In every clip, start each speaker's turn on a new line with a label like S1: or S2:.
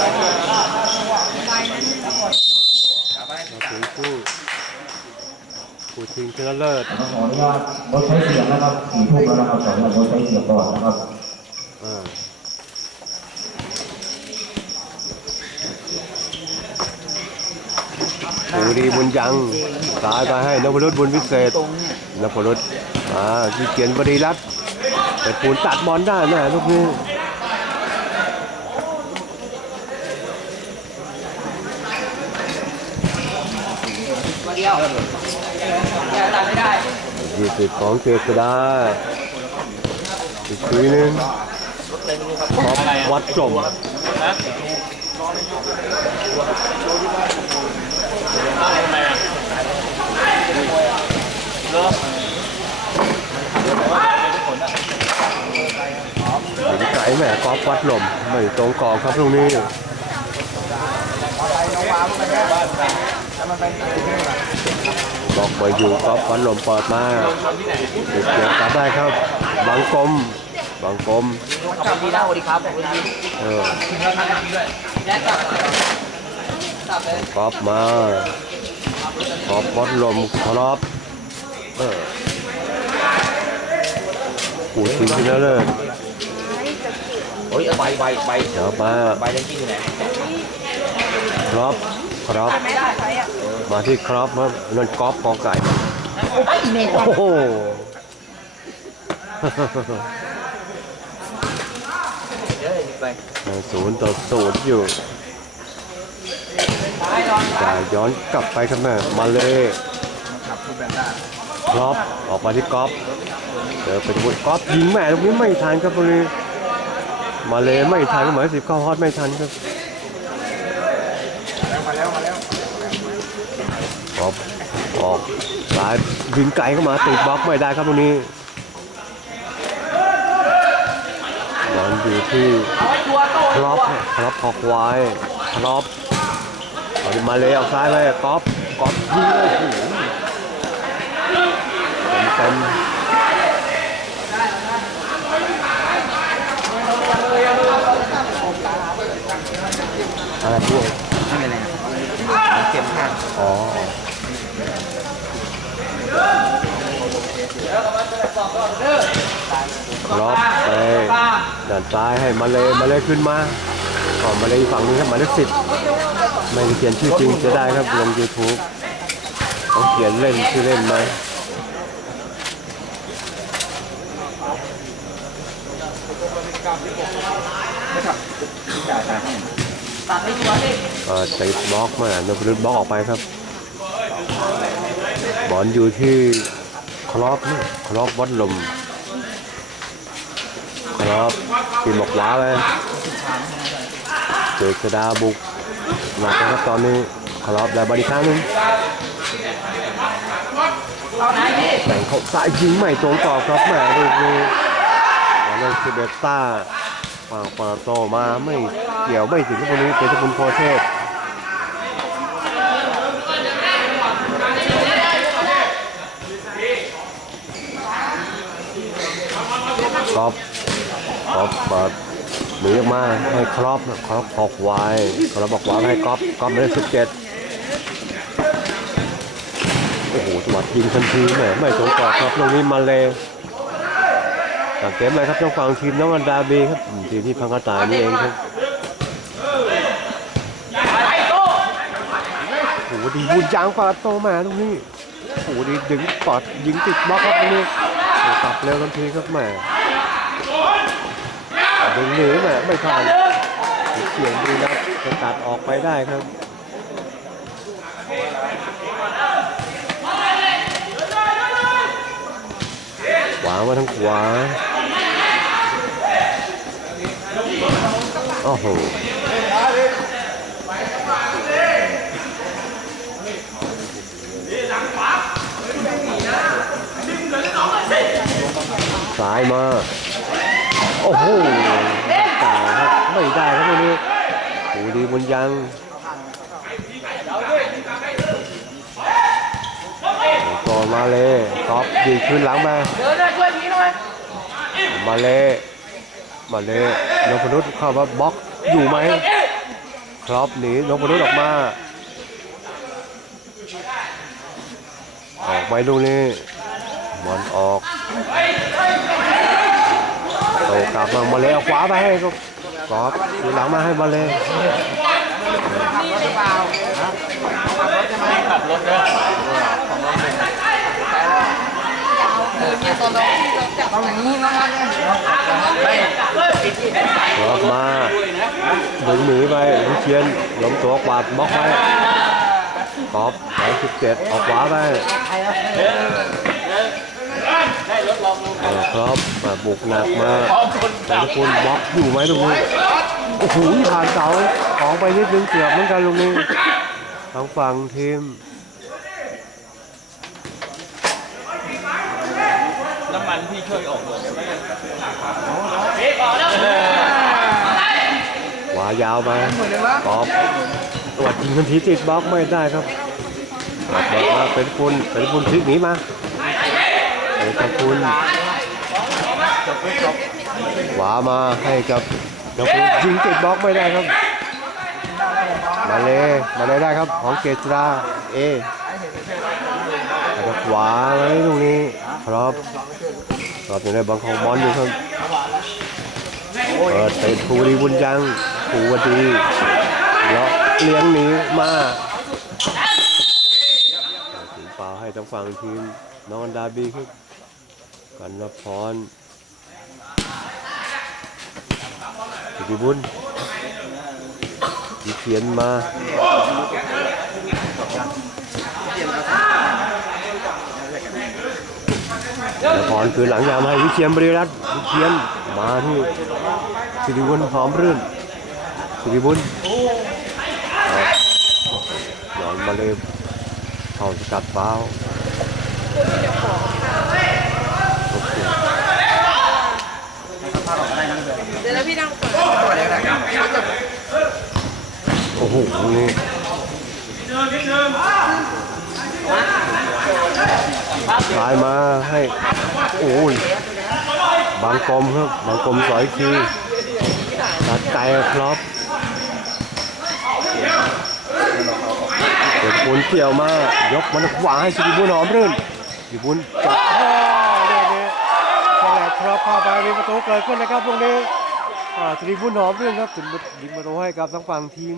S1: มาถึงคู่คู่ชิงชนะเลิศ
S2: ขออนุญาตงดใช้เสียงนะครับสี่ทุ่มแล้วนะครับขออนุญาตงดใช้เสียงก่อนนะครับ
S1: อ่าปูดีบุญยังสายไปให้นพรุษบุญวิเศษนพรุษอ่าที่เขียนบริรัตน์แต่ปูนตัดบอลได้แม่ลูกนี้
S3: เดียวเดี๋ยวตัดไม่ได้
S1: ยี่สิบของเจษดาอีกทีนึงของวัดจมหญิงไก่แม่กอล์ฟวัดลมไม่ตรงกรอบครับตรงนี้ บอกไปอยู่กอล์ฟวัดลมเปิดมาเด็กเกียรกลับได้ครับบางกลมบางกลม
S3: ขอบคุณดีนะสวัสดีครับขอบคุณดี
S1: เออ
S3: และตัดตัดเลย
S1: กอล์ฟมากอล์ฟวัดลมครับเออปูชิงชนะเลิศ
S3: โอ้ยใบใบใบ
S1: เดี๋ยวมา
S3: ใบแดงกิ้งอยู่ไหน
S1: ครับครับ
S3: ไม่ได้ใครอะ
S1: มาที่ครับครับนั่นกอล์ฟกอไก่
S3: เมฆ
S1: โอ้โห
S3: เยอะไป
S1: ศูนย์ต่อศูนย์อยู่จ่ายย้อนกลับไปครับแม่มาเลย
S3: ขับทุกแบบได้
S1: กอล์ฟออกมาที่กอล์ฟเจอเป็นบุญกอล์ฟยิงแม่ตรงนี้ไม่ทันครับตรงนี้มาเลยไม่ทันก็เหมือนสิบเข้าฮอตไม่ทันครับ กอล์ฟออกสายยิงไกลเข้ามาติดบล็อกไม่ได้ครับตรงนี้บอลอยู่ที่ครอปครอปคอควายครอปเอาดิมาเลยเอาซ้ายไปกอฟกอฟยิงเลยโอ้โหเต็มอะไรพวก
S3: ไม่เป็นไรเข็มข้าง
S1: อ๋อครอปไปด้านซ้ายให้มาเลยมาเลยขึ้นมาอ๋อมาเลยฝั่งนี้ครับหมายเลขสิบไม่ได้เขียนชื่อจริงจะได้ครับลง YouTube เขาเขียนเล่นชื่อเล่นไหม
S3: ตัดไม่ตัวเอง
S1: ก็ ติดบล็อกมานพรุษบล็อกออกไปครับ บอลอยู่ที่ครอปนี่ครอปวัดลมครอปกินบอกว้าไปเจษดาบุกหนักนะครับตอนนี้ครอปได้บอลอีกครั้งหนึงแต่งเขาสายยิงใหม่ตรงต่อครับแหมดูดูแล้วเล่นคือเบต้าฝั่งปาโตมาไม่เกี่ยวไม่ถึงตรงนี้เป็นสกุลโพเทพ กอบกอบเปิดหนีออกมาให้ครอบครอบออกไว้ครอบบอกว่าให้กอบกอบได้สิบเจ็ดโอ้โหสวัสดยิงทันทีแหมไม่ตรงกรครับตรงนี้มาเลยต่างเกมเลยครับทางฝั่งทีมน้ำมันดาบีครับทีมที่พังกระต่ายนี่เองครับ
S3: โอ้
S1: โหดีบุญยางปาโตมาตรงนี้โอ้โหดีดึงปอดยิงติดบล็อกครับตรงนี้โอ้โหกลับเร็วทันทีครับแหม ดึงหนีแหมไม่ผ่านเสียงดีนะจะตัดออกไปได้ครับขวามาทางขวาโอ้โหสายมา โอ้โหจ่าครับไม่ได้ครับตรงนี้โอ้ดีบนยังต่อมาเลยกอฟดีขึ้นหลังมา
S3: เดินด้ช่วยพี่หน่อย
S1: มาเลยมาเลยนพนุษเข้ามาบล็อกอยู่ไหมครับหนีนพรุษออกมาออกไปลูกนี้บอลออก ตกลับมามาเลยเอาขวาไปให้ก็กอบทีหลังมาให้มาเลย
S3: ต้องอย่างนี้นะครับไม่
S1: กลับมาดึงหนีไปวิเชียนล้มตัวกวาดบล็อกไปกอบสายสิบเจ็ดออกขวาไป เอาครับมาบุกหนักมาแต่ทุกคนบล็อกอยู่ไหมตรงนี้โอ้โหผ่านเสาออกไปนิดนึงเกือบเหมือนกันตรงนี้ทางฝั่งทีม
S4: น้ำมันพี่ช่วยออกเลย
S1: ขวายาวไปกอบตรวจยิงทันทีติดบล็อกไม่ได้ครับบล็อกมาเป็นคุณเป็นคุณพลิกหนีมา เป็นคุณขวามาให้กับเจ้าคุณยิงติดบล็อกไม่ได้ครับ มาเลยมาเลยได้ครับของเกษราเอแล้วขวาไว้ตรงนี้ครับครับอยู่ในบังของบอลอยู่ครับเปิดเป็นภูริบุญยังภูวดีเลาะเลี้ยงหนีมาถึงเปล่าให้ทางฝั่งทีมน้องดาบีครับ กันนพรสุธิบุญมีเขียนมาพรคือหลังยามให้วิเชียนบริรัตวิเชียนมาที่สิริบุญหอมรื่นสิริบุญหย่อนมาเลยเข้าสกัดเป้า
S5: ดี๋ยวแล้วพี่นั่งก่อน
S1: โอ้โหนี่ทายมาให้ โอ้ย บางกลมครับ บางกลมสอยคิวตัดใจครับเด็กบุญเกี่ยวมาก ยกมันขวาให้สิริบุญหอมรื่นสิริบุญจับพ่อเรื่องนี้แฉลบครับเข้าไปมีประตูเกิดขึ้นนะครับตรงนี้ สิริบุญหอมรื่นครับถึงยิงประตูให้กับทั้งฝั่งทีม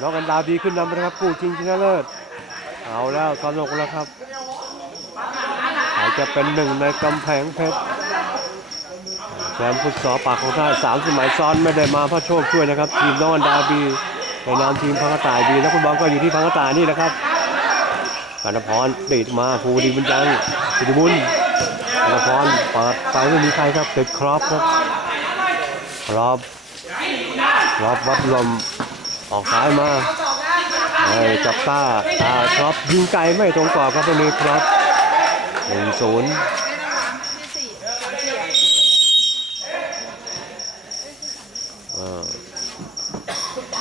S1: น้องกันดาวดีขึ้นนำไปนะครับผู้ชิงชนะเลิศเอาแล้วสนุกแล้วครับใครจะเป็นหนึ่งในกำแพงเพชรแชมป์ฟุตซอลปากของท่าสามสมัยซ้อนไม่ได้มาเพราะโชคช่วยนะครับ ทีมน้องอันดาบีในนามทีมพังกระต่ายบีแล้วคุณบอลก็อยู่ที่พังกระต่ายนี่แหละครับกานพรติดมาภูดีบุญจังสิริบุญกานพรเปิดไปไม่มีใครครับติดครอปครับ รอปครอปวัดลมออกซ้ายมาเอ้จับตาตาครอปยิงไกลไม่ตรงกรอบครับตรงนี้ครอปหนึ่งศูนย์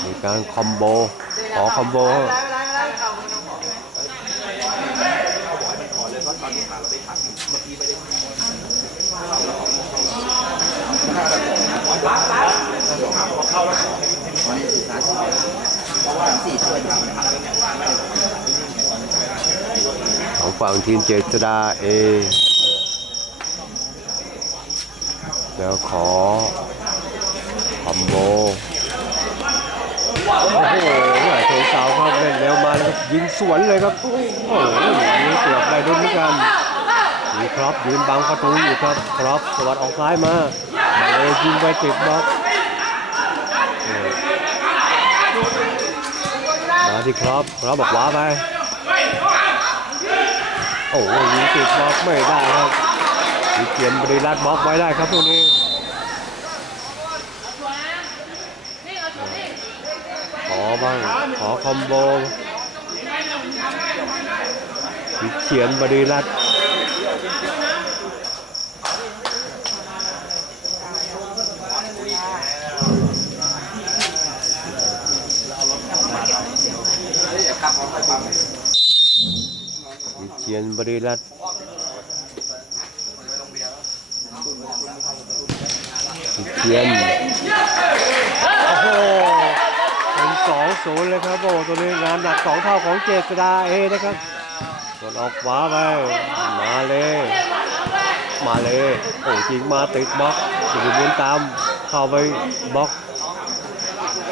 S1: มีการคอมโบขอคอมโบ ฝั่งทีมเจษดาเอเดี๋ยวขอคอมโบโอ้โหแหม่โถงเสาครับเล่นเร็วมาแล้วยิงสวนเลยครับ โอ้โหยิงเกือบได้ด้วยเหมือนกันมีครอปยืนบังประตูอยู่ครับครอปสวัสดออกซ้ายมาเลยยิงไปติดบล็อกมาที่ครอปครอปบอกว้าไป โอ้โหยิงติดบล็อกไม่ได้ครับมีเขียนบริรัตบล็อกไว้ได้ครับตรงนี้ขอบ้างขอคอมโบวิเขียนบริรัตียนบริรัตเชียนโอ้โหเป็นสองศูนย์เลยครับโอ้ตัวนี้งานหนักสองเท่าของเจษดาเอนะครับส่วนออกขวาไปมาเลย มาเลยโอ้จริงมาติดบล็อกสิริบุญตามเข้าไปบล็อก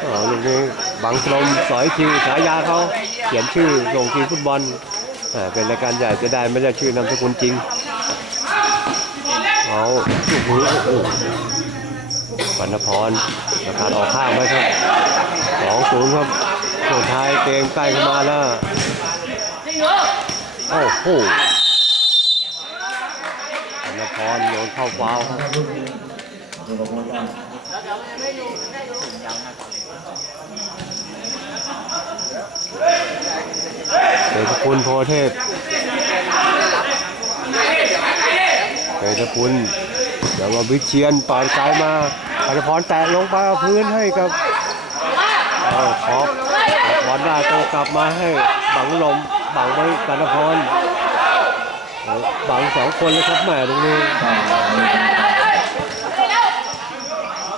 S1: เอลูกนี้บังกลมสอยคิวฉายาเขาเขียนชื่อส่งทีมฟุตบอล เป็นรายการใหญ่จะได้ไม่ได้ชื่อนามสกุลจริงเอาโอ้โหโอ้โหวรรณพรประกาศออกข้างไหมครับสองศูนย์ครับช่วงท้ายเกมใกล้เข้ามาแล้วโอ้โหธนพรโยนเข้าฟาวครับ
S2: เดี๋ยวผมจะ
S1: เตชะคุณโพเทพเตชะคุณเดี๋ยวมาวิเชียนปาดไกลมาธนพรแตะลงไปพื้นให้กับเอาขอบอบอลหน้าโตกลับมาให้บังลมบังไว้ธนพรอาบังสองคนเลยครับแม่ตรงนี้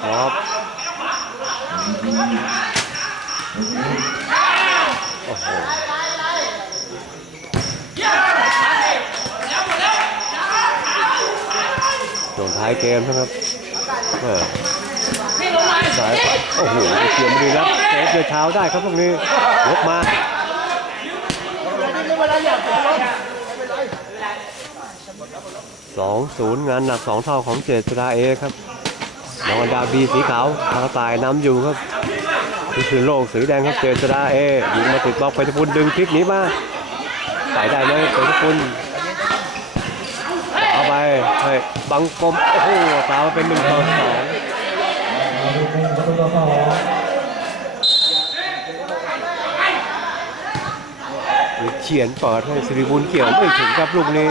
S1: ครับโอ้โห ช่วงท้ายเกมนะครับสายโอ้โหเขียนดีแล้วเซฟด้วยเท้าได้ครับตรงนี้ยกมาสองศูนย์งานหนักสองเท่าของเจษดาเอครับน้องดาบีสีขาวทางตายน้ำอยู่ครับนี่คือโลกสีแดงครับเจษดาเอยิงมาติดบล็อกไปทะพุนดึงพลิกนี้มาใส่ได้ไหมไปทะพุน เอาไปเฮ้ยบังกลมโอ้โหตามมาเป็นหนึ่งต่อสอง
S2: เอาลูกนี้ประตูต่อสอง
S1: เฉียนเปิดให้สิริบุญเกี่ยวไม่ถึงครับลูกนี้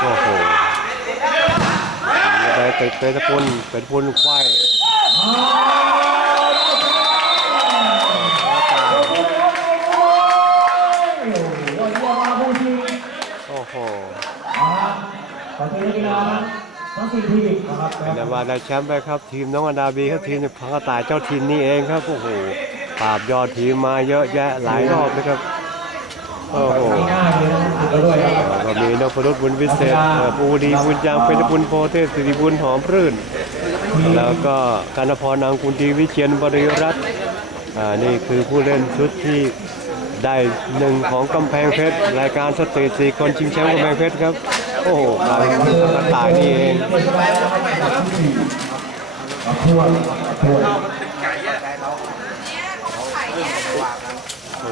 S1: โอ้โหไปเป็นตะพุนเป็นพุนไขว้โเป็นนาวาได้แชมป์ไปครับ ทีมน้องอันดาบีครับทีมพังกระต่ายเจ้าทีมนี่เองครับโอ้โหปราบยอดทีมมาเยอะแยะหลายรอบนะครับโอ้โห
S2: ง่ายเลยนะครับก็ด้ว
S1: ก็มีนพรุษบุญวิเศษปูดีบุญยางเป็นบุญโพเทพสิริบุญหอมรื่น แล้วก็การพรนางกุลดีวิเชียนบริรัตน์อ่านี่คือผู้เล่นชุดที่ได้หนึ่งของกำแพงเพชร รายการสเตจสี่คนชิงแชมป์กำแพงเพชรครับ โอ้โหกระต่ายนี่เอง